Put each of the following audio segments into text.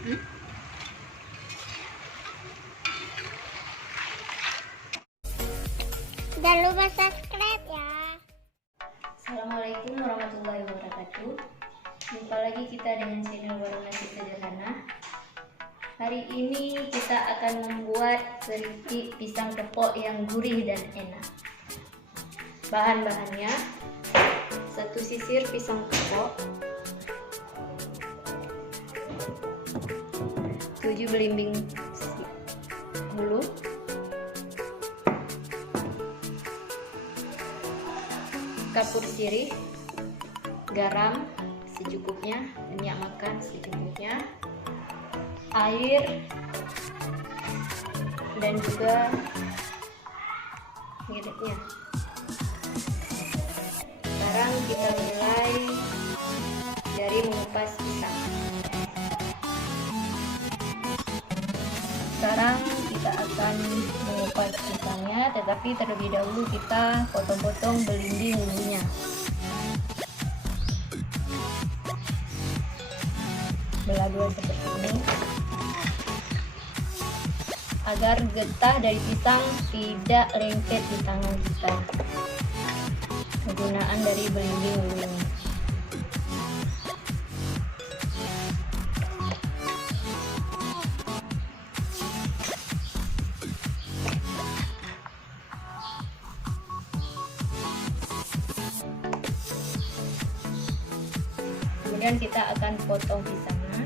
Jangan lupa subscribe ya. Assalamualaikum warahmatullahi wabarakatuh. Jumpa lagi kita dengan channel Warung Nasi Sederhana. Hari ini kita akan membuat keripik pisang kepok yang gurih dan enak. Bahan-bahannya: 1 sisir pisang kepok, 7 belimbing bulu, kapur sirih, garam secukupnya, minyak makan secukupnya, air, dan juga minyaknya. Sekarang kita mulai dari mengupas pisang. Sekarang kita akan mengupas pisangnya, tetapi terlebih dahulu kita potong-potong belimbing bulunya. Belah dua seperti ini, agar getah dari pisang tidak lengket di tangan kita. Penggunaan dari belimbing bulunya. Kemudian kita akan potong pisangnya.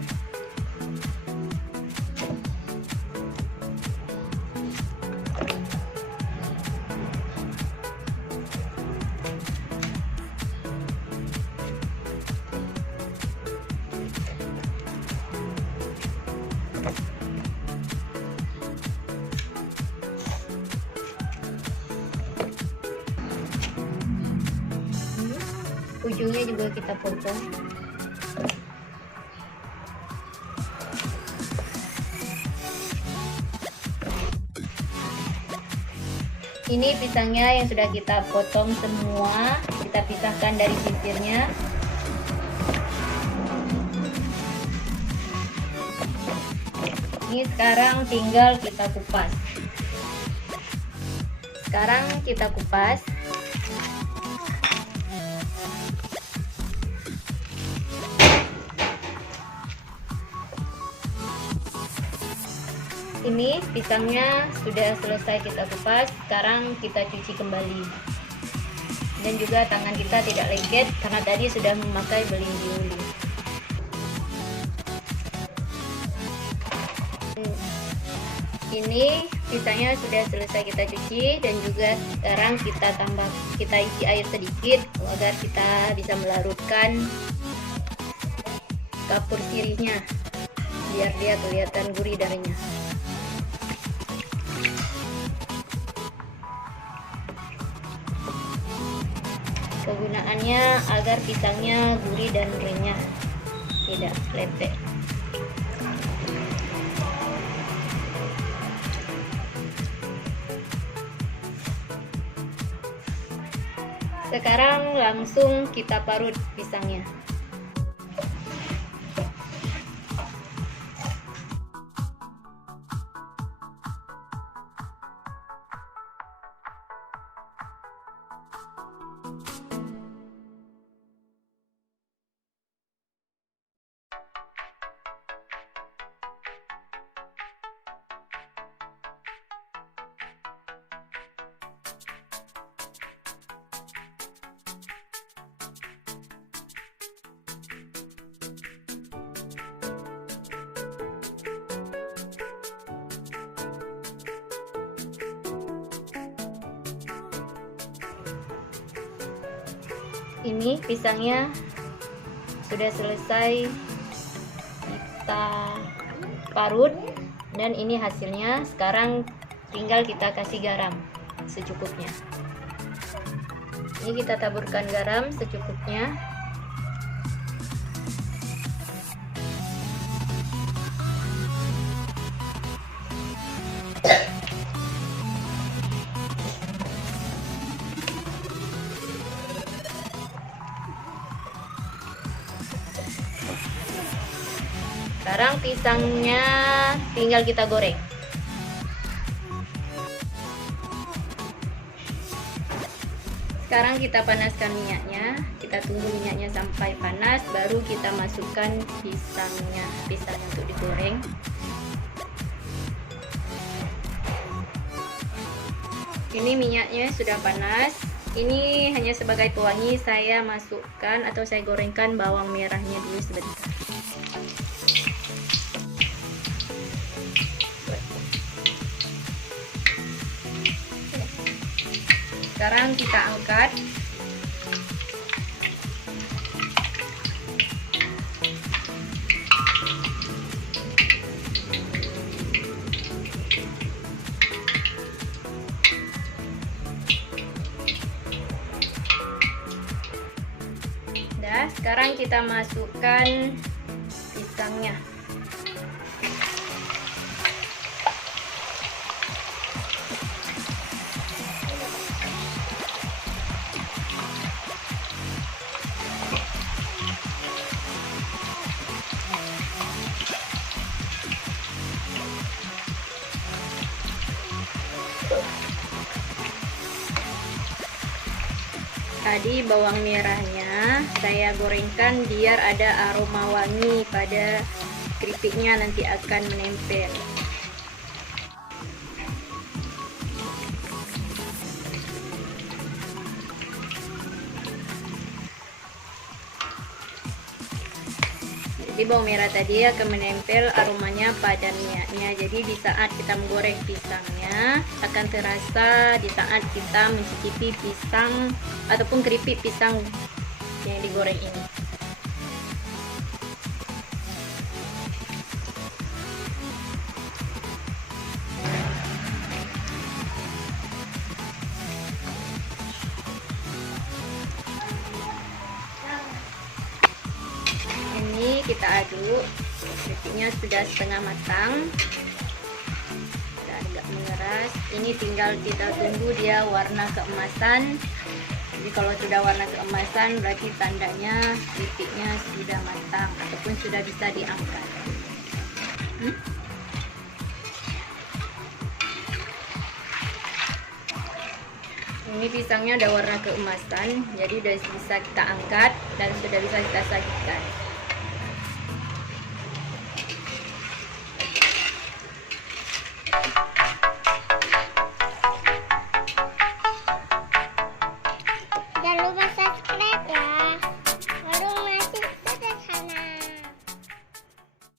Ujungnya juga kita potong. Ini pisangnya yang sudah kita potong semua, kita pisahkan dari sisirnya. Ini sekarang tinggal kita kupas. Sekarang kita kupas. Ini pisangnya sudah selesai kita kupas. Sekarang kita cuci kembali, dan juga tangan kita tidak lengket karena tadi sudah memakai belimbing bulu. Ini pisangnya sudah selesai kita cuci, dan juga sekarang kita isi air sedikit agar kita bisa melarutkan kapur sirihnya biar dia kelihatan gurih darinya. Kegunaannya agar pisangnya gurih dan renyah, tidak lepek. Sekarang langsung kita parut pisangnya. Ini pisangnya sudah selesai kita parut, dan ini hasilnya. Sekarang tinggal kita kasih garam secukupnya. Ini kita taburkan garam secukupnya. Sekarang pisangnya tinggal kita goreng. Sekarang kita panaskan minyaknya, kita tunggu minyaknya sampai panas, baru kita masukkan pisangnya untuk digoreng. Ini minyaknya sudah panas. Ini hanya sebagai pewangi, saya masukkan atau saya gorengkan bawang merahnya dulu sebentar. Sekarang kita angkat. Sekarang kita masukkan pisangnya. Tadi bawang merahnya saya gorengkan biar ada aroma wangi pada keripiknya, nanti akan menempel. Jadi bawang merah tadi akan menempel aromanya pada minyaknya. Jadi di saat kita menggoreng pisangnya akan terasa di saat kita mencicipi pisang ataupun keripik pisang yang digoreng ini. Ini kita aduk, keripiknya sudah setengah matang, sudah agak mengeras. Ini tinggal kita tunggu dia warna keemasan. Jadi kalau sudah warna keemasan berarti tandanya keripiknya sudah matang ataupun sudah bisa diangkat. Ini pisangnya ada warna keemasan, jadi sudah bisa kita angkat dan sudah bisa kita sajikan.